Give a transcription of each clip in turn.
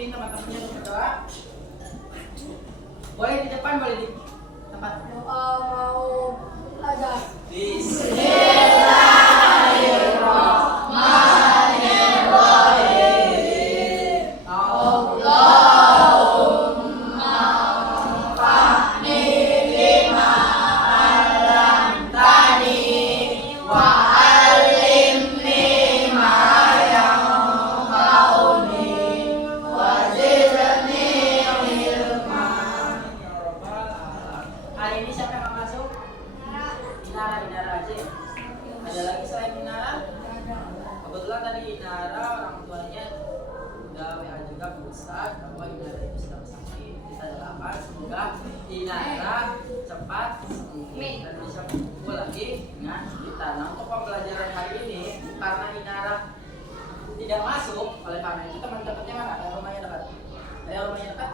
pimpin teman-temannya untuk berdoa. Boleh di depan, boleh di tempat. Doa mau belajar. Bismillahirrahmanirrahim. Allahumma fa'ni bima 'allamtani wa 'allimni ma yanfa'uni wa zidni ilma. Ya Rabbal alamin. Hari ini siapa yang akan masuk? Inara aja. Ada lagi selain Inara? Kebetulan tadi Inara orang tuanya udah WA juga ke Ustaz bahwa Inara itu sedang sakit. Kita doakan semoga Inara cepat sembuh dan bisa kumpul lagi dengan kita. Nah, untuk pembelajaran hari ini karena Inara tidak masuk, oleh karena itu teman dekatnya mana? Ada rumahnya dekat? Ada rumahnya dekat?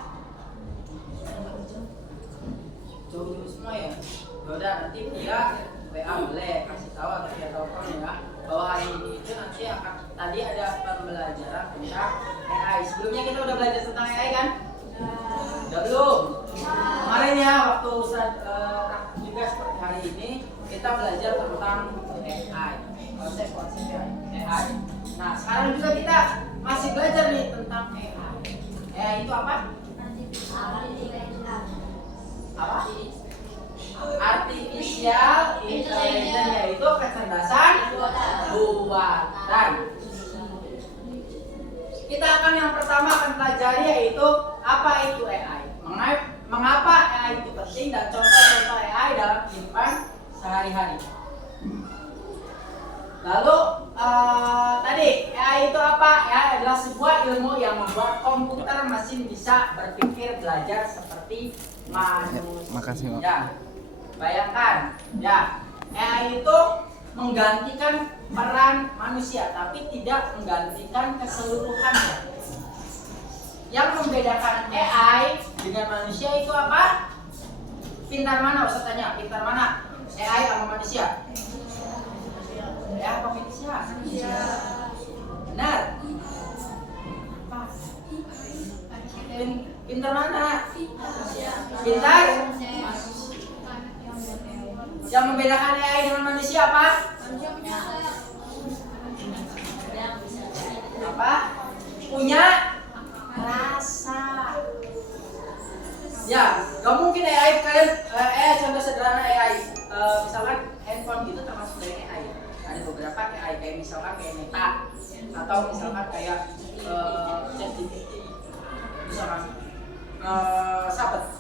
Jauh dulu semua ya. Yaudah, nanti dia WA boleh kasih tahu atau via telepon ya bahwa hari ini itu nanti akan tadi ada pembelajaran tentang AI. Sebelumnya kita udah belajar tentang AI kan? Udah belum? Kemarin ya waktu Ustaz praktik juga seperti hari ini kita belajar tentang AI, konsep AI. Nah sekarang juga kita masih belajar nih tentang AI. AI itu apa? Apa? Artificial intelligence, yaitu kecerdasan buatan. Kita akan yang pertama akan pelajari yaitu apa itu AI, mengapa AI itu penting dan contoh-contoh AI dalam kehidupan sehari-hari. Lalu tadi AI itu apa? AI adalah sebuah ilmu yang membuat komputer mesin bisa berpikir belajar seperti manusia. Makasih, Mak. Ya, bayangkan, ya AI itu menggantikan peran manusia, tapi tidak menggantikan keseluruhannya. Yang membedakan AI dengan manusia itu apa? Pintar mana? Ustaz tanya, pintar mana? AI sama manusia? Ya, apa manusia? Benar. Pintar mana? Pintar? Yang membedakan AI dengan manusia apa? Apa? Punya rasa. Ya, gak mungkin AI kalian contoh sederhana AI. Misalkan handphone gitu termasuk dari AI. Ada beberapa AI kayak misalkan kayak Meta atau misalkan kayak ChatGPT. Misalkan sahabat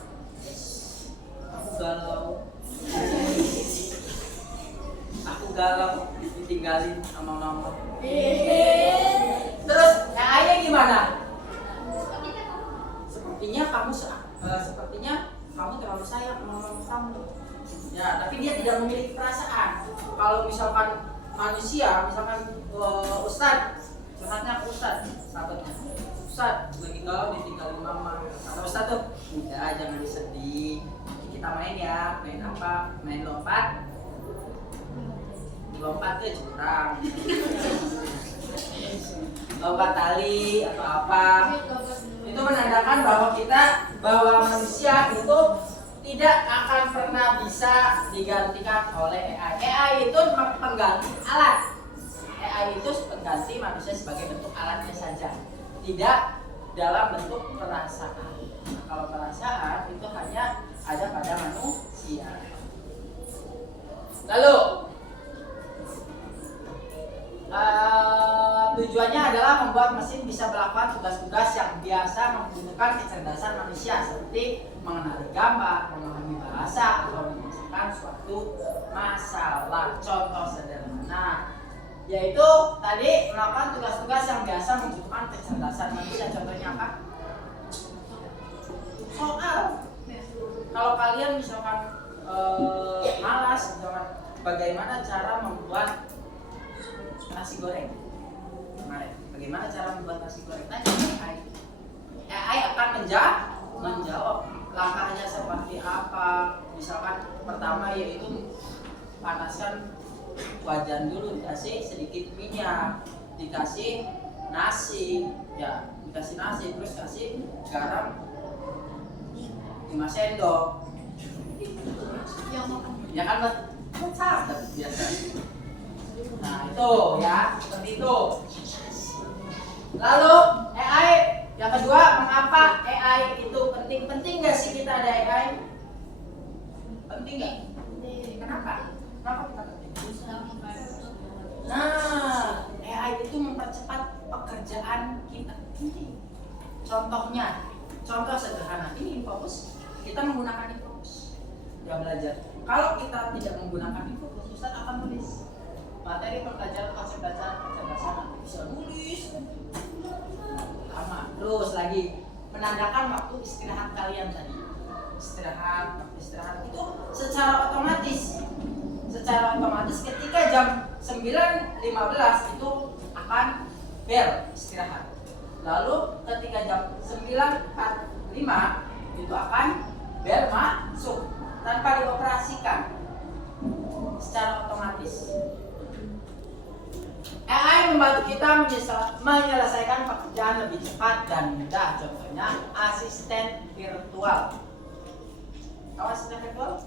aku galau ditinggalin sama mama. Terus AI-nya gimana? Sepertinya kamu terlalu sayang sama mama kamu. Ya, tapi dia tidak memiliki perasaan. Kalau misalkan manusia, misalkan Ustadz, curhatnya ke Ustadz, sahabatnya. Ustadz, lagi galau ditinggalin mama. Kata Ustadz tuh, udah jangan disedih. Kita main ya, main apa? Main lompat. Lompat ke jurang. Lompat tali atau apa. Itu menandakan bahwa manusia itu tidak akan pernah bisa digantikan oleh AI. AI itu pengganti alat. AI itu pengganti manusia sebagai bentuk alatnya saja, tidak dalam bentuk perasaan. Nah, kalau perasaan itu hanya ada pada manusia. Lalu tujuannya adalah membuat mesin bisa melakukan tugas-tugas yang biasa membutuhkan kecerdasan manusia seperti mengenali gambar, memahami bahasa, atau menyelesaikan suatu masalah. Contoh sederhana yaitu tadi melakukan tugas-tugas yang biasa membutuhkan kecerdasan manusia. Contohnya apa? Soal. Kalau kalian misalkan malas, misalkan bagaimana cara membuat nasi goreng kemarin, bagaimana cara membuat nasi goreng, tanya AI. AI akan menjawab langkahnya seperti apa. Misalkan pertama yaitu panaskan wajan dulu, dikasih sedikit minyak, dikasih nasi, ya dikasih nasi terus kasih garam 5 sendok. Ya kan sahabat biasa. Nah itu ya seperti itu. Lalu AI yang kedua, mengapa AI itu penting? Penting nggak sih kita ada AI? Penting nggak? Kenapa? Kenapa kita penting? Nah, AI itu mempercepat pekerjaan kita. Contohnya, contoh sederhana. Ini Infobus, kita menggunakan Infobus. Ya belajar. Kalau kita tidak menggunakan Infobus, Ustaz akan nulis materi pembelajaran konsep bacaan kecerdasan, bisa nulis. Lama. Terus lagi menandakan waktu istirahat kalian tadi. Istirahat itu secara otomatis ketika jam 9.15 itu akan bel istirahat. Lalu ketika jam 9.45 itu akan bel masuk tanpa dioperasikan secara otomatis. AI membantu kita menyelesaikan pekerjaan lebih cepat dan mudah. Contohnya asisten virtual. Tahu asisten virtual?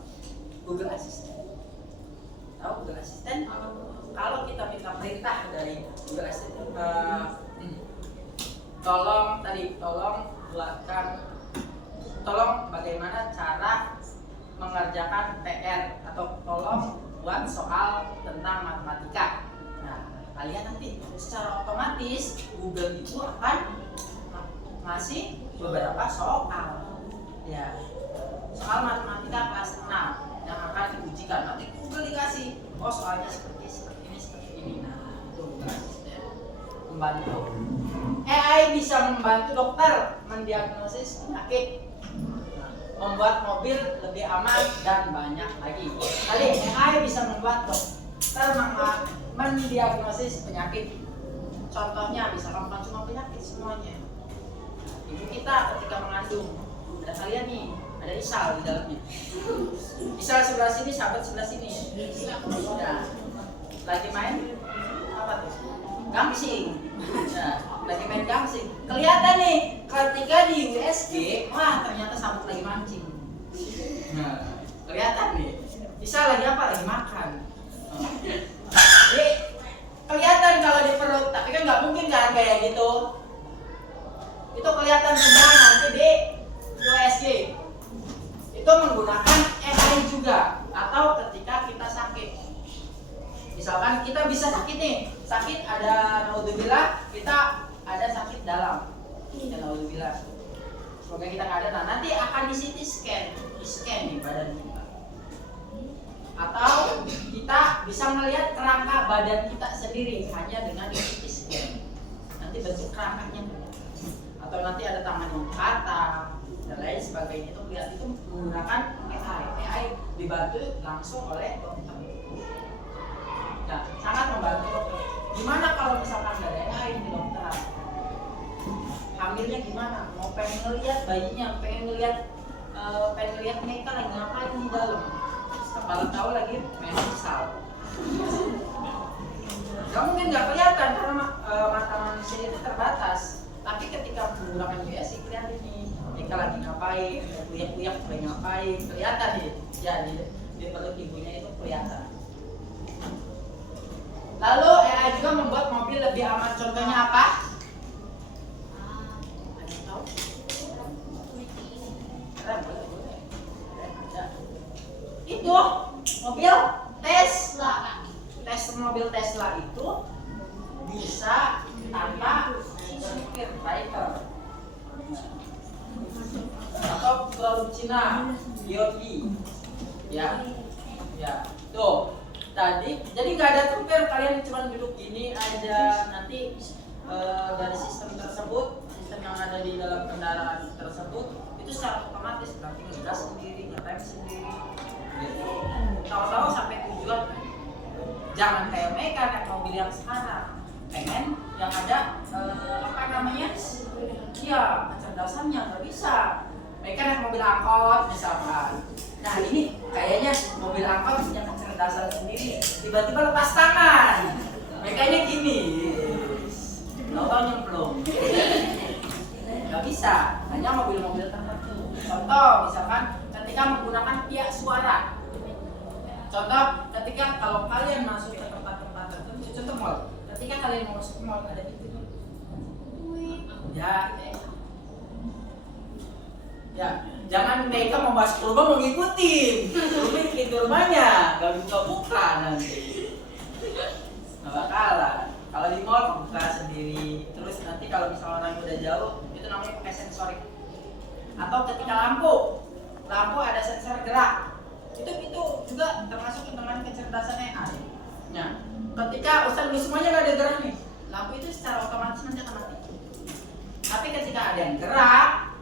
Google Assistant. Tahu Google Assistant? Kalau kita minta perintah dari Google Assistant, tolong bagaimana cara mengerjakan PR atau tolong buat soal tentang matematika. Nah, kalian nanti secara otomatis Google itu akan ngasih beberapa soal, ya, soal matematika kelas 6 yang akan diujikan. Nanti Google dikasih, oh soalnya seperti ini. Nah, itu Google Assistant membantu. AI bisa membantu dokter mendiagnosis penyakit, membuat mobil lebih aman dan banyak lagi. Tadi AI bisa membuat dokter mendiagnosis penyakit. Contohnya misalkan bukan cuma penyakit semuanya. Ibu kita ketika mengandung, ada kalian nih, ada Isal di dalamnya. Isal sebelah sini, sahabat sebelah sini. Ya. Lagi main apa tuh? Gangsing. Nah, lagi main gangsing. Kelihatan nih ketika di USG, wah ternyata sabuk lagi mancing. Nah, kelihatan nih. Isal lagi apa? Lagi makan. Jadi kelihatan kalau di perut, tapi kan nggak mungkin kan kayak gitu. Itu kelihatan semua nanti di USG. Itu menggunakan AI juga. Atau ketika kita sakit, misalkan kita bisa sakit nih, sakit ada naudzubillah, kita ada sakit dalam, ya naudzubillah. Semoga kita nggak ada. Nah, nanti akan di CT scan nih badan kita. Atau kita bisa melihat kerangka badan kita sendiri hanya dengan CT scan. Nanti bentuk kerangkanya. Atau nanti ada tangan yang patah dan lain sebagainya, itu lihat itu menggunakan AI. AI dibantu langsung oleh dokter. Nah, sangat membantu dokter. Gimana kalau misalkan nggak ada AI di dokter? Hamilnya gimana? Mau pengen ngeliat bayinya, pengen ngeliat mereka lagi ngapain di dalam. Kepala tahu lagi main futsal. Gak mungkin nggak kelihatan karena mata manusia itu terbatas. Tapi ketika menggunakan BSI kelihatan nih, mereka lagi ngapain, kuyak-kuyak lagi ngapain, kelihatan nih. Ya di perut ibunya itu kelihatan. Lalu AI juga membuat mobil lebih aman. Contohnya apa? Ada yang tahu? Itu mobil Tesla. Mobil Tesla itu bisa tanpa supir driver. Atau produk Cina, Hyundai. Ya, tuh. Tadi, jadi nggak ada supir, kalian cuma duduk gini aja. Nanti dari sistem tersebut, sistem yang ada di dalam kendaraan tersebut itu secara otomatis berarti ngegas sendiri, ngerem sendiri. Gitu. Tahu-tahu sampai tujuan. Jangan kayak mereka naik mobil yang sekarang. Pengen yang ada iya, kecerdasannya nggak bisa. Mereka naik mobil angkot misalkan. Nah ini kayaknya mobil angkot punya kecerdasan sendiri. Tiba-tiba lepas tangan. Mereka ini gini. Tahu-tahu hanya mobil-mobil tertentu. Contoh misalkan ketika menggunakan pihak suara. Contoh ketika kalau kalian masuk ke tempat-tempat tertentu, contoh mall. Ketika kalian mau masuk ke mall ada pintu. Ya, ya, jangan mereka mau masuk ke rumah mau ngikutin. Rumah pintu rumahnya, gak buka-buka nanti. Gak bakalan. Kalau di mall buka sendiri. Terus nanti kalau misalnya orang udah jauh, itu namanya pakai sensorik. Atau ketika lampu ada sensor gerak. Itu juga termasuk dengan kecerdasan AI. Nah, ketika Ustaz semuanya nggak ada gerak nih, lampu itu secara otomatis nanti akan mati. Tapi ketika ada yang gerak,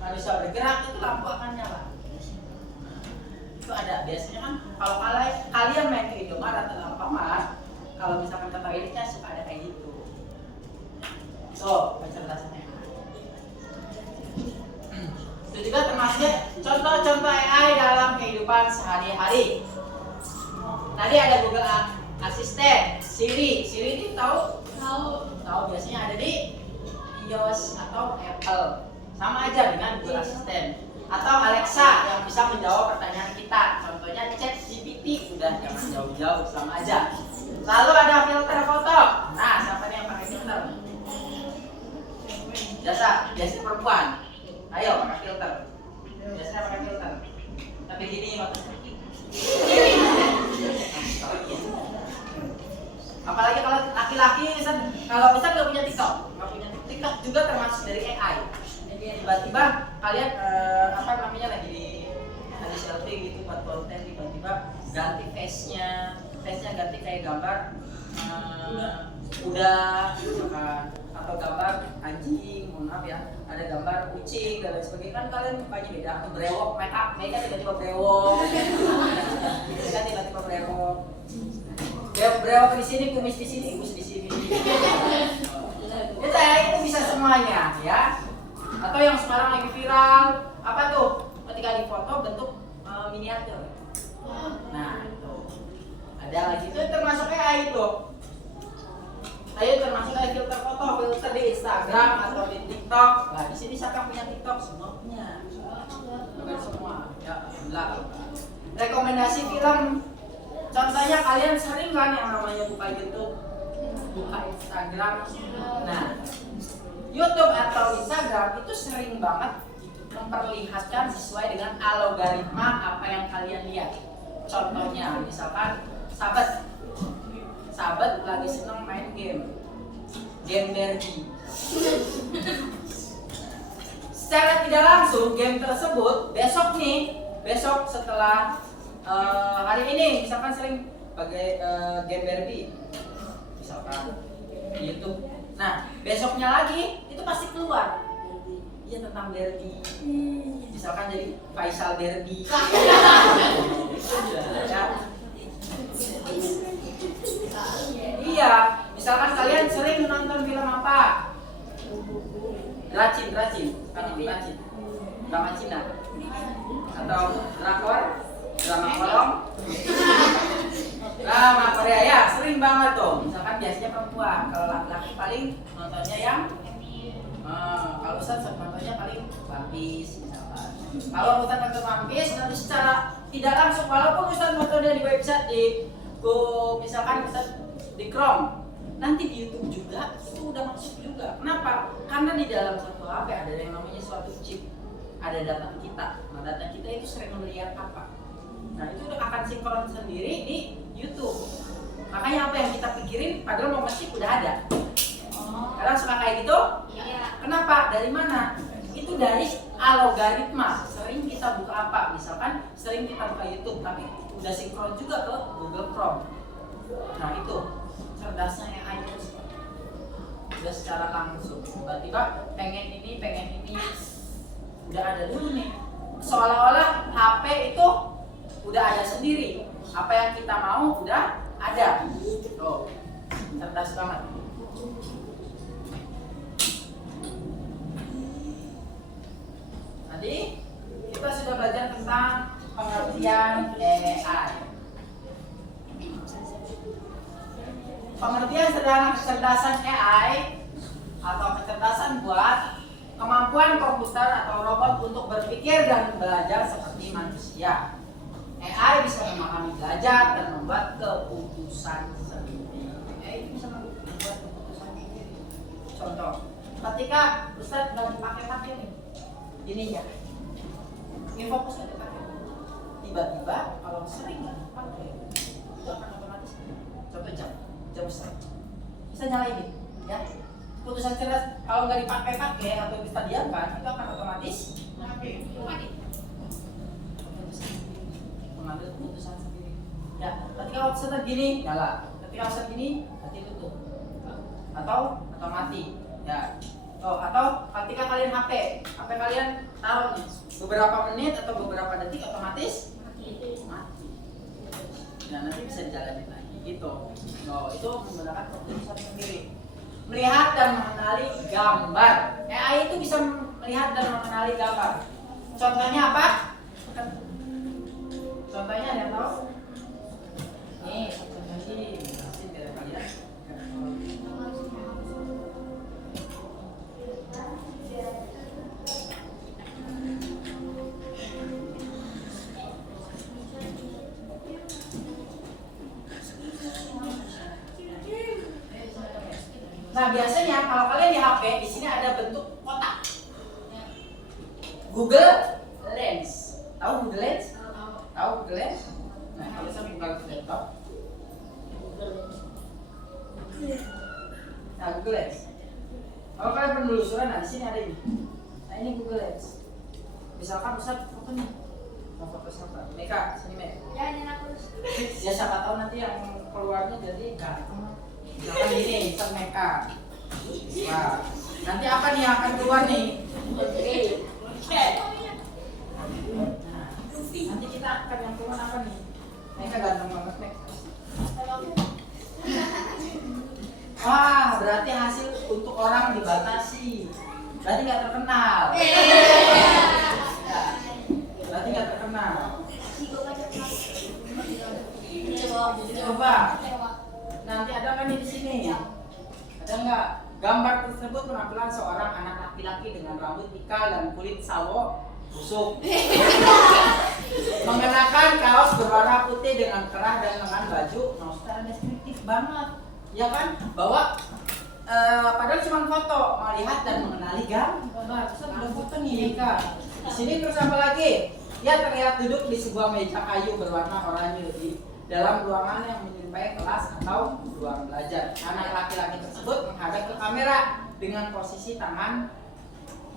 nggak bisa bergerak, itu lampu akan nyala. Itu ada biasanya kan kalau kalian main ke Indomaret atau Alfamart, kalau misalkan ke toiletnya suka ada kayak gitu. So, kecerdasan AI. Itu juga termasuk contoh-contoh AI dalam kehidupan sehari-hari. Tadi ada Google Assistant, Siri itu tahu biasanya ada di iOS atau Apple. Sama aja dengan Google Assistant. Atau Alexa yang bisa menjawab pertanyaan kita. Contohnya ChatGPT, udah jangan jauh-jauh, sama aja. Lalu ada filter foto. Nah, siapa nih yang pakai filter? Biasa perempuan. Ayo pakai filter. Biasanya pakai filter. Tapi gini waktu apalagi kalau laki-laki, kalau bisa nggak punya TikTok juga termasuk dari AI. Jadi tiba-tiba kalian lagi selfie gitu buat konten, tiba-tiba ganti face-nya ganti kayak gambar kuda misalkan, atau gambar anjing, mohon maaf ya, ada gambar kucing dan lain sebagainya. Kan kalian mukanya beda, atau brewok, mereka tiba-tiba brewok, mereka tiba-tiba brewok, brewok di sini, kumis di sini, kumis di sini. Itu bisa semuanya ya. Atau yang sekarang lagi viral, apa tuh? Ketika difoto bentuk miniatur. Nah itu ada lagi, itu termasuk AI itu. Ayo termasuk kayak filter foto, filter di Instagram atau di TikTok. Nah di sini siapa punya TikTok? Semua punya. Bukan semua. Ya, alhamdulillah. Rekomendasi film. Contohnya kalian sering kan yang namanya buka YouTube, buka Instagram. Nah, YouTube atau Instagram itu sering banget memperlihatkan sesuai dengan algoritma apa yang kalian lihat. Contohnya misalkan sahabat lagi seneng main game Barbie. Secara tidak langsung game tersebut besok setelah hari ini misalkan sering pakai game Barbie misalkan di YouTube. Nah besoknya lagi itu pasti keluar tentang Barbie. Misalkan jadi Faisal Barbie. Iya, misalkan kalian sering menonton film apa? Racin, drama Cina, atau drakor, drama kolong, drama Korea ya, sering banget tuh. Misalkan biasanya perempuan, kalau laki-laki paling nontonnya yang kalau Ustaz nontonnya paling One Piece misalkan. Kalau Ustaz nonton One Piece nanti secara tidak langsung, walaupun Ustaz nontonnya di website misalkan Ustaz di Chrome, nanti di YouTube juga itu udah masuk juga. Kenapa? Karena di dalam satu HP ada yang namanya suatu chip, ada data kita. Nah data kita itu sering melihat apa. Nah itu udah akan sinkron sendiri di YouTube. Makanya apa yang kita pikirin padahal mau nge-chip udah ada. Kalian suka kayak gitu? Iya. Kenapa? Dari mana? Itu dari algoritma. Sering kita buka apa? Misalkan sering kita buka YouTube, tapi udah sinkron juga ke Google Chrome. Nah itu cerdasnya AI itu udah secara langsung. Tiba-tiba pengen ini udah ada dulu nih. Seolah-olah HP itu udah ada sendiri. Apa yang kita mau udah ada. Tuh, cerdas banget. Tadi kita sudah belajar tentang pengertian AI. Pengertian sederhana kecerdasan AI atau kecerdasan buat kemampuan komputer atau robot untuk berpikir dan belajar seperti manusia. AI bisa memahami belajar dan membuat keputusan sendiri. AI bisa membuat keputusan sendiri. Contoh, ketika Ustadz lagi pakai nih, ininya, ini fokus nggak dipakai. Tiba-tiba kalau sering nggak dipakai, itu akan otomatis. Contoh jam Ustadz, bisa nyalain ya. Keputusan cerdas kalau nggak dipakai atau bisa diamkan, itu akan otomatis mati. Mengambil keputusan sendiri. Ya, ketika Ustadz gini nyala, ketika Ustadz gini nanti tutup, atau mati. Ya, atau ketika kalian HP kalian taruh nih beberapa menit atau beberapa detik otomatis mati. Nah, nanti bisa dijalanin lagi gitu. Itu menggunakan keputusan sendiri. Melihat dan mengenali gambar. AI itu bisa melihat dan mengenali gambar. Contohnya apa? Contohnya ada yang tahu? Nih, contohnya ini pasti tidak kalian. Nah, biasanya kalau kalian di HP di sini ada bentuk kotak. Google Lens. Tahu Google Lens? Tahu Google Lens? Nah, kalau saya buka Google Laptop. Nah, Google Lens. Kalau kalian penelusuran, nah di sini ada ini. Nah, ini Google Lens. Misalkan Ustaz foto nih. Mau foto siapa? Meka, sini Meka. Ya, ini aku. Ya siapa tahu nanti yang keluarnya jadi ganteng. Misalkan gini, Ustaz Meka. Wah, nanti apa nih yang akan keluar nih? Nanti kita akan yang keluar apa nih? Meka ganteng banget Meka. Wah, berarti hasil untuk orang dibatasi. Berarti nggak terkenal. Ya, berarti nggak terkenal. Coba. Nanti ada kan di sini? Ada nggak? Gambar tersebut penampilan seorang anak laki-laki dengan rambut ikal dan kulit sawo busuk. Mengenakan kaos berwarna putih dengan kerah dan lengan baju secara deskriptif banget. Ya kan? Bahwa padahal cuma foto, melihat dan mengenali gambar. Terus ada foto nih Eka. Di sini terus apa lagi? Dia terlihat duduk di sebuah meja kayu berwarna oranye di dalam ruangan yang menyerupai kelas atau ruang belajar. Anak laki-laki tersebut menghadap ke kamera dengan posisi tangan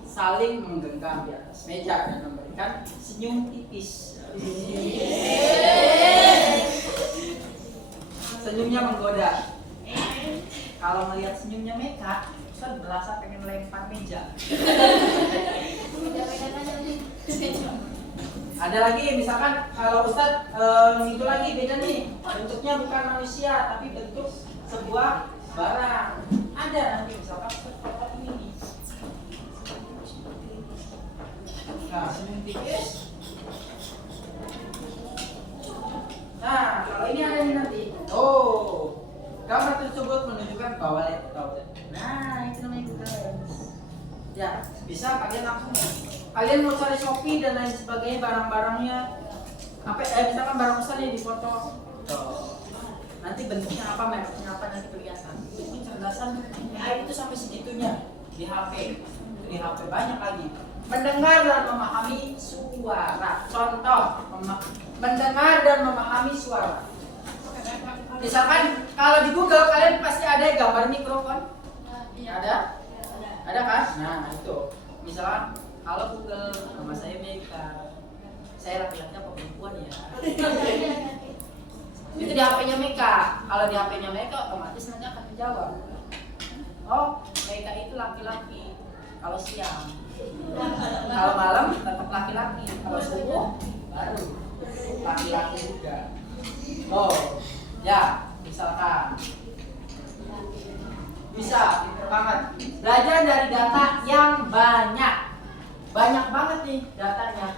saling menggenggam di atas meja dan memberikan senyum tipis. Senyumnya menggoda. Kalau melihat senyumnya Meka, Ustaz berasa pengen lempar meja. Ada lagi misalkan kalau Ustaz itu lagi beda nih, bentuknya bukan manusia tapi bentuk sebuah barang. Ada nanti misalkan foto ini nih. Nah, senyum tipis. Nah, kalau ini ada nih nanti. Oh, gambar tersebut menunjukkan bahwa laptop. Nah, itu namanya Google Lens. Ya, bisa kalian langsung. Kalian mau cari Shopee dan lain sebagainya barang-barangnya. Misalkan barang Ustaz nih di foto. Nanti bentuknya apa, mereknya apa nanti kelihatan. Itu kecerdasan AI itu sampai segitunya di HP. Di HP banyak lagi. Mendengar dan memahami suara. Contoh, mendengar dan memahami suara. Misalkan kalau di Google kalian pasti ada gambar mikrofon. Ada? Ada kan? Nah, itu. Misalkan kalau Google, nama saya Meka. Saya laki-laki apa perempuan ya? Itu di HP-nya Meka. Kalau di HP-nya Meka otomatis nanti akan menjawab. Oh, Meka itu laki-laki. Kalau siang. Kalau malam tetap laki-laki. Kalau subuh baru laki-laki juga. Oh, ya, misalkan bisa banget belajar dari data yang banyak banget nih datanya.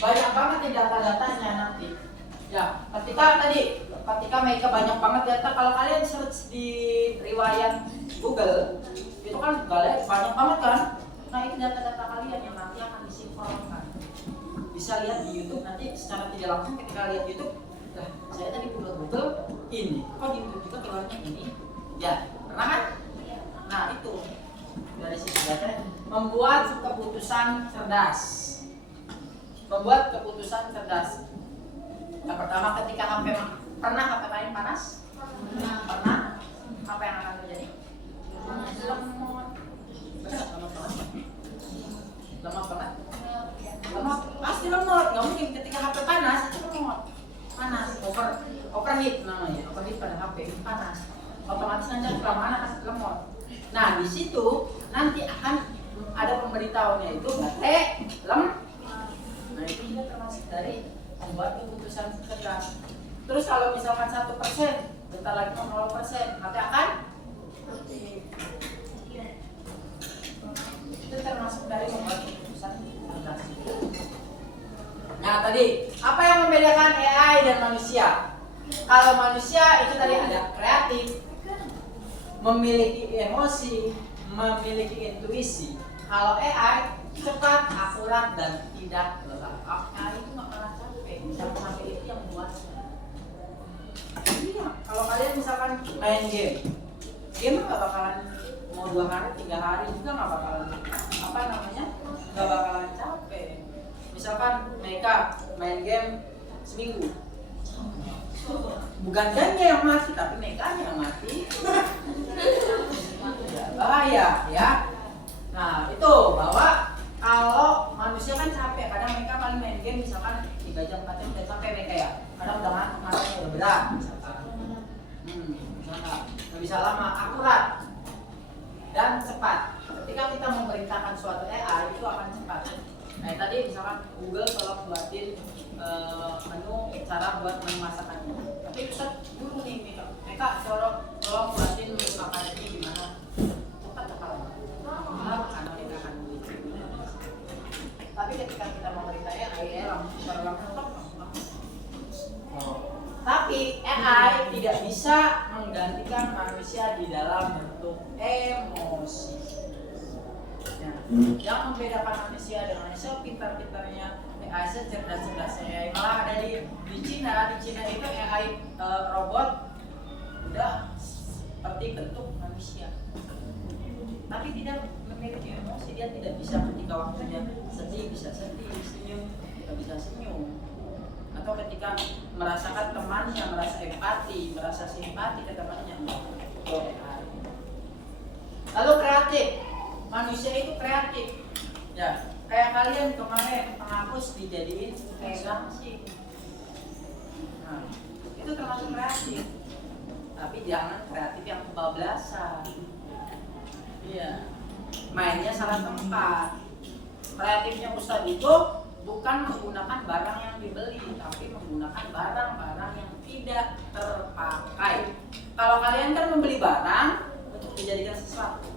Banyak banget nih data-datanya nanti. Ya, ketika tadi ketika mereka banyak banget data, kalau kalian search di riwayat Google itu kan banyak banget kan. Nah itu data-data kalian yang nanti akan disinkronkan. Bisa lihat di YouTube nanti secara tidak langsung ketika lihat YouTube, nah saya tadi buka Google ini, kok di YouTube juga keluarnya ini, ya pernah kan? Nah itu dari situ data membuat keputusan cerdas. Membuat keputusan cerdas. Yang pertama ketika HP pernah HP lain panas? Pernah. Apa yang akan terjadi? Lemot. Benar, lemot banget. Lemot banget. Lemot, pasti lemot. Nggak mungkin ketika HP panas itu lemot. Panas, overheat namanya. Overheat pada HP itu panas. Otomatis nanti kelamaan akan lemot. Nah di situ nanti akan ada pemberitahunya itu baterai lemot. Nah itu juga termasuk dari membuat keputusan cerdas. Terus kalau misalkan 1%, bentar lagi mau 0%, maka akan itu termasuk dari membuat keputusan cerdas. Nah tadi apa yang membedakan AI dan manusia? Kalau manusia itu tadi ada kreatif, memiliki emosi, memiliki intuisi. Kalau AI cepat, akurat, dan tidak lelah. AI itu nggak pernah capek. Sampai itu yang buat. Iya, kalau kalian misalkan main game nggak bakalan mau 2 hari, 3 hari juga nggak bakalan nggak bakalan capek. Misalkan mereka main game seminggu, bukan gamenya yang mati, tapi mereka yang mati. Ya, bahaya ya. Nah itu bahwa kalau manusia kan capek, kadang mereka paling main game misalkan 3 jam 4 jam udah capek mereka ya. Kadang udah ngantuk, matanya udah berat misalkan. Nggak bisa lama, akurat dan cepat. Ketika kita memerintahkan suatu AI itu akan cepat. Nah tadi misalkan Google tolong buatin menu cara buat menu masakan. Tapi Ustaz dulu nih mereka tolong buatin menu makan ini gimana? Cepat. Karena mereka akan tapi ketika kita memerintahnya AI langsung tapi AI tidak bisa menggantikan manusia di dalam bentuk emosi. Nah, yang membedakan manusia dengan pintar-pintarnya AI, cerdas-cerdasnya AI, malah ada di Cina. Di Cina itu AI robot udah seperti bentuk manusia, tapi tidak memiliki emosi. Dia tidak bisa ketika waktunya sedih bisa sedih, senyum bisa senyum, atau ketika merasakan temannya merasa empati, merasa simpati ke temannya. Lalu kreatif, manusia itu kreatif ya, kayak kalian kemarin penghapus dijadiin pegang sih. Nah itu termasuk kreatif, tapi jangan kreatif yang kebablasan. Iya, mainnya salah tempat. Kreatifnya Ustadz itu bukan menggunakan barang yang dibeli, tapi menggunakan barang-barang yang tidak terpakai. Kalau kalian kan membeli barang untuk dijadikan sesuatu.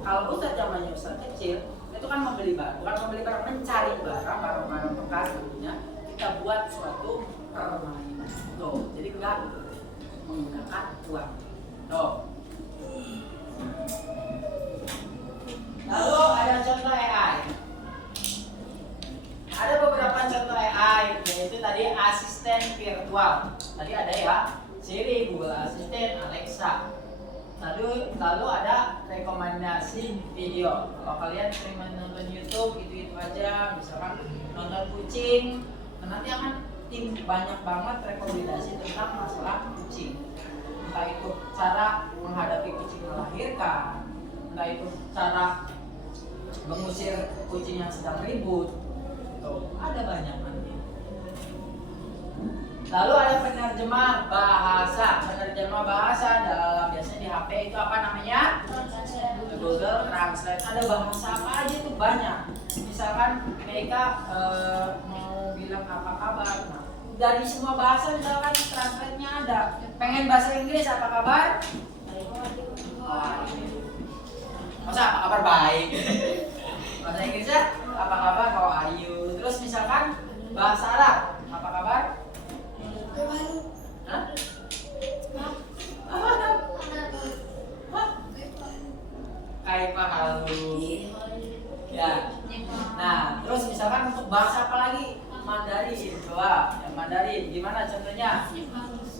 Kalau Ustadz zamannya Ustadz kecil, itu kan membeli barang, bukan membeli barang, mencari barang-barang bekas tentunya kita buat suatu permainan. Tuh, jadi enggak menggunakan uang. Tuh. Lalu ada contoh AI. Ada beberapa contoh AI, yaitu tadi asisten virtual. Tadi ada ya Siri, Google Assistant, Alexa. Lalu ada rekomendasi video. Kalau kalian sering menonton YouTube, itu aja. Misalkan nonton kucing, nanti akan banyak banget rekomendasi tentang masalah kucing. Entah itu cara menghadapi kucing melahirkan, entah itu cara mengusir kucing yang sedang ribut. Tuh, ada banyak nanti. Lalu ada penerjemah bahasa. Penerjemah bahasa dalam biasanya di HP itu apa namanya? Google Translate. Ada bahasa apa aja tuh banyak. Misalkan mereka mau bilang apa kabar. Nah, dari semua bahasa misalkan translate-nya ada. Pengen bahasa Inggris apa kabar? Masa apa kabar baik? Bahasa Inggrisnya apa kabar, how are you? Terus misalkan bahasa Arab, apa kabar? Hah?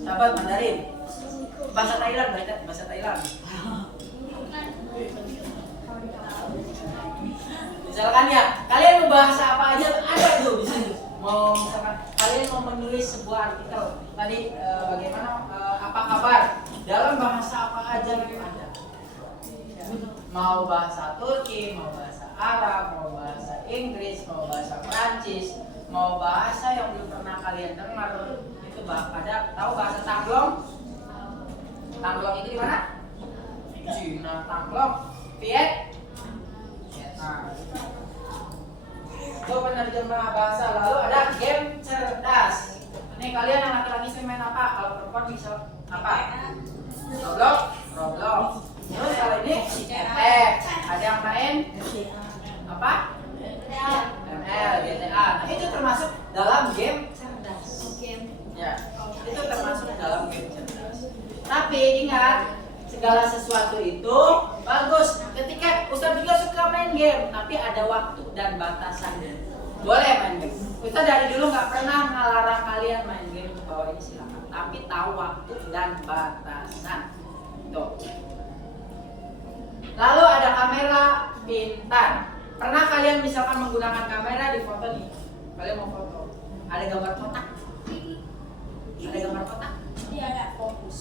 Sahabat Mandarin. Bahasa Thailand, bahasa Thailand. Misalkan ya, kalian mau bahasa apa aja ada tuh di sini. Mau misalkan kalian mau menulis sebuah artikel tadi bagaimana apa kabar dalam bahasa apa aja itu ada. Mau bahasa Turki, mau bahasa Arab, mau bahasa Inggris, mau bahasa Prancis, mau bahasa yang belum pernah kalian dengar itu ada. Tahu bahasa Tanglong? Tanglong itu di mana? Cina. Tanglong, Vietnam. Itu penerjemah bahasa. Lalu ada game cerdas. Ini kalian yang laki-laki sih main apa? Kalau perempuan bisa apa? Roblox. Terus kalau ini ada yang main apa? ML, GTA. Nah, itu termasuk dalam game cerdas. Ya, itu termasuk dalam game cerdas. Tapi ingat, segala sesuatu itu bagus. Ketika Ustaz juga suka main game, tapi ada waktu dan batasannya. Boleh main game. Ustaz dari dulu nggak pernah ngelarang kalian main game ke bawah ini, silakan. Tapi tahu waktu dan batasan. Tuh. Lalu ada kamera pintar. Pernah kalian misalkan menggunakan kamera di foto nih? Kalian mau foto? Ada gambar kotak? Ada gambar kotak? Iya, ada fokus.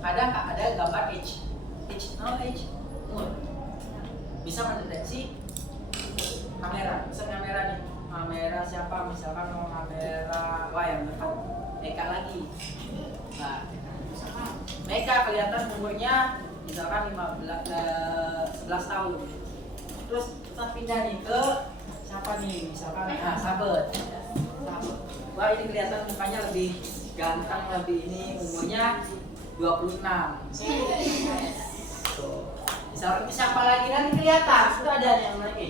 Ada gambar H. Bisa mendeteksi kamera. Bisa kamera nih. Kamera siapa? Misalkan mau kamera yang dekat. Meka lagi. Nah, Meka kelihatan umurnya misalkan 11 tahun. Terus kita pindah nih ke siapa nih? Misalkan Sabet. Wah, ini kelihatan mukanya lebih ganteng, lebih ini umurnya 26. Misalkan siapa lagi nanti kelihatan, itu ada yang lagi.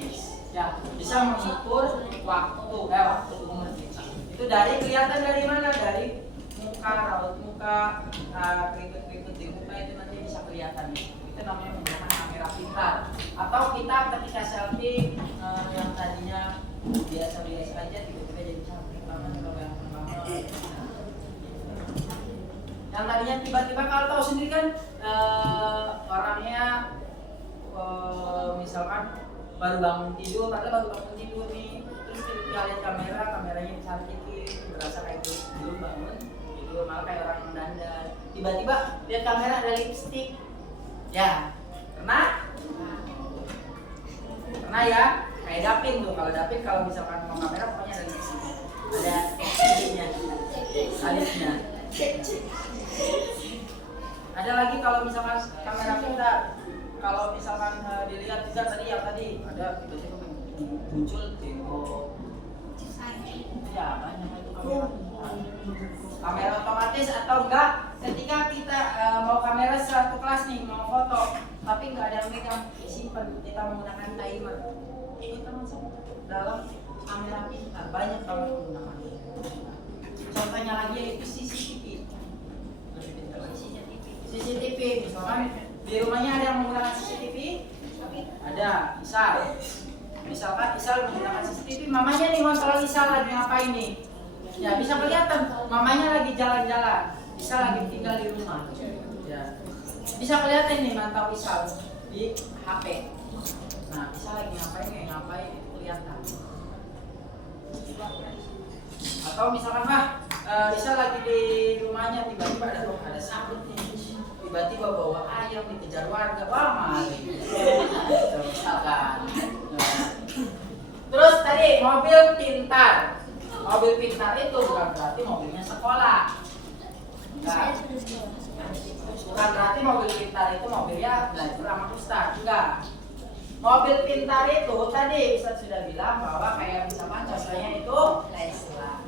Ya, bisa mengukur waktu umur kita. Itu kelihatan dari mana? Dari muka, raut muka, keriput-keriput di muka itu nanti bisa kelihatan. Itu namanya menggunakan kamera pintar. Atau kita ketika selfie yang tadinya biasa-biasa aja tiba-tiba jadi cantik banget, kalau ganteng banget. Yang tadinya tiba-tiba kalau tahu sendiri kan orangnya misalkan baru bangun tidur, nih, terus kita lihat kameranya dicantikin, berasa kayak belum bangun tidur, malah kayak orang mendandan. Tiba-tiba lihat kamera ada lipstick, ya pernah ya, kayak Dapin tuh. Kalau Dapin kalau misalkan mau kamera pokoknya ada lipstick, ada alisnya. Ada lagi kalau misalkan kamera kita, kalau misalkan dilihat juga tadi ada tiba-tiba muncul tembok. Ya banyak itu kamera otomatis atau enggak ketika kita mau kamera satu kelas nih mau foto tapi nggak ada yang megang, simpan, kita menggunakan timer. Kita masuk dalam kamera pintar, banyak banget menggunakannya. Contohnya lagi yaitu CCTV. CCTV, misalkan di rumahnya ada yang menggunakan CCTV? Ada, misalkan Isal menggunakan CCTV, mamanya nih kontrol Isal lagi ngapain nih? Ya bisa kelihatan, mamanya lagi jalan-jalan, Isal lagi tinggal di rumah. Ya. Bisa kelihatan nih mantau Isal di HP. Nah, Isal lagi ngapain itu kelihatan. Atau misalkan Isal lagi di rumahnya tiba-tiba ada sabut nih. Tiba-tiba bawa ayam dikejar warga, maling. Misalkan. Terus tadi mobil pintar. Mobil pintar itu bukan berarti mobilnya sekolah. Enggak. Bukan berarti mobil pintar itu mobilnya belajar sama Ustaz. Enggak. Mobil pintar itu tadi Ustaz sudah bilang bahwa kayak misalkan contohnya itu Tesla,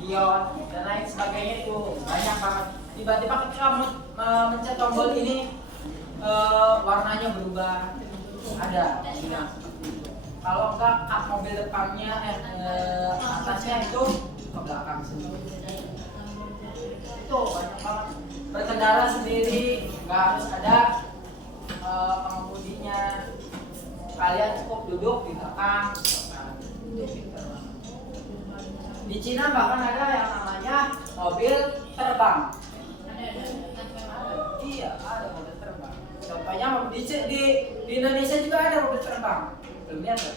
Dion, dan lain sebagainya itu banyak banget. Tiba-tiba ketika mencet tombol ini warnanya berubah, ada ya. Kalau enggak kap mobil depannya atasnya itu ke belakang sendiri. Itu banyak banget. Berkendara sendiri nggak harus ada pengemudinya. Kalian cukup duduk di belakang. Di Cina bahkan ada yang namanya mobil terbang. Iya, ada mobil terbang. Contohnya di Indonesia juga ada mobil terbang. Belum lihat kan?